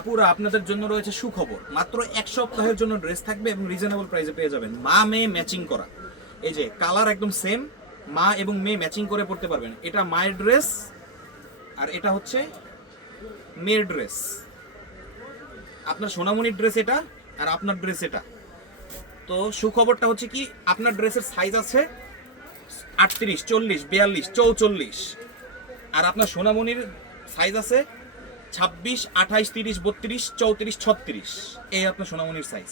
আপুরা আপনাদের জন্য রয়েছে সুখবর, মাত্র এক সপ্তাহের জন্য ড্রেস থাকবে এবং রিজনেবল প্রাইসে পেয়ে যাবেন। মা মেয়ে ম্যাচিং করা, এই যে কালার একদম সেম, মা এবং মেয়ে ম্যাচিং করে পড়তে পারবেন। এটা মায়ের ড্রেস আর এটা হচ্ছে মেয়ের ড্রেস। আপনার সোনামণির ড্রেস এটা আর আপনার ড্রেস এটা। তো সুখবরটা হচ্ছে কি, আপনার ড্রেসের সাইজ আছে 38, 40, 42, 44, আর আপনার সোনামণির সাইজ আছে 26, 28, 30, 32, 34, 36। এই আপনার সোনামণির সাইজ।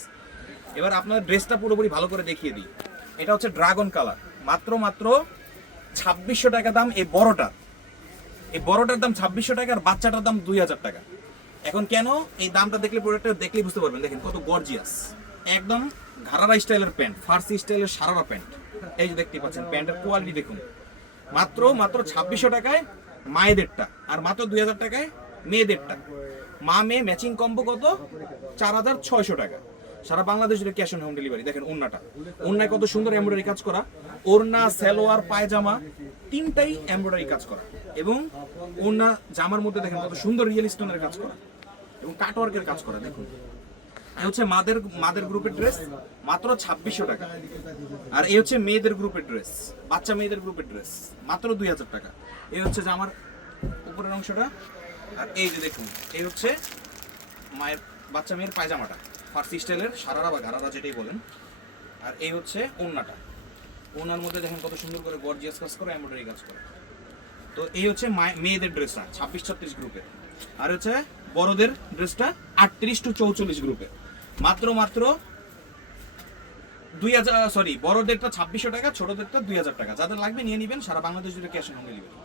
এবার আপনার ড্রেসটা পুরোপুরি ভালো করে দেখিয়ে দিই। এটা হচ্ছে ড্রাগন কালার, মাত্র 2600 টাকা দাম। এই বড়টার দাম 2600 টাকা, আর বাচ্চাটার দাম 2000 টাকা। এখন কেন এই দামটা দেখলে, প্রোডাক্টটা দেখলেই বুঝতে পারবেন। দেখেন কত গর্জিয়াস, একদম ঘারারা স্টাইলের প্যান্ট, ফার্সি স্টাইলের সারারা প্যান্ট। এই যে দেখতে পাচ্ছেন প্যান্টের কোয়ালিটি দেখুন। মাত্র 2600 টাকায় মায়েদেরটা, আর মাত্র 2000 টাকায় মেয়েদেরটা। মা মেয়ে ম্যাচিং কম্বো কত? 4600 টাকা। সারা বাংলাদেশ জুড়ে ক্যাশ অন হোম ডেলিভারি। দেখেন ওড়নাটা, ওড়নায় কত সুন্দর এমব্রয়ডারি কাজ করা। ওড়না, সালোয়ার, পায়জামা তিনটাই এমব্রয়ডারি কাজ করা, এবং ওড়না জামার মধ্যে দেখেন কত সুন্দর রিয়েল স্টোনের কাজ করা এবং কাটওয়ার্কের কাজ করা। দেখুন এই হচ্ছে মাদের গ্রুপের ড্রেস, মাত্র 2600 টাকা। আর এই হচ্ছে মেয়েদের গ্রুপের ড্রেস, বাচ্চা মেয়েদের গ্রুপের ড্রেস, মাত্র 2000 টাকা। এই হচ্ছে জামার উপরের অংশটা। আর এই যে দেখুন, এই হচ্ছে মায়ের বাচ্চা মেয়ের পায়জামাটা, ফার্সি স্টাইলের সারারা বা ঘারারা যেটাই বলেন। আর এই হচ্ছে ওড়নাটা, ওড়নার মধ্যে দেখেন কত সুন্দর করে গর্জিয়াস কাজ করে, এমব্রয়ডারি কাজ করে। তো এই হচ্ছে মেয়েদের ড্রেসটা 26-36 গ্রুপের। আর হচ্ছে বড়দের ড্রেসটা 38 to 44 গ্রুপের। মাত্র 2000, বড়দেরটা 2600 টাকা, ছোটদেরটা 2000 টাকা। যাদের লাগবে নিয়ে নেবেন, সারা বাংলাদেশ জুড়ে ক্যাশ অন হোম ডেলিভারি।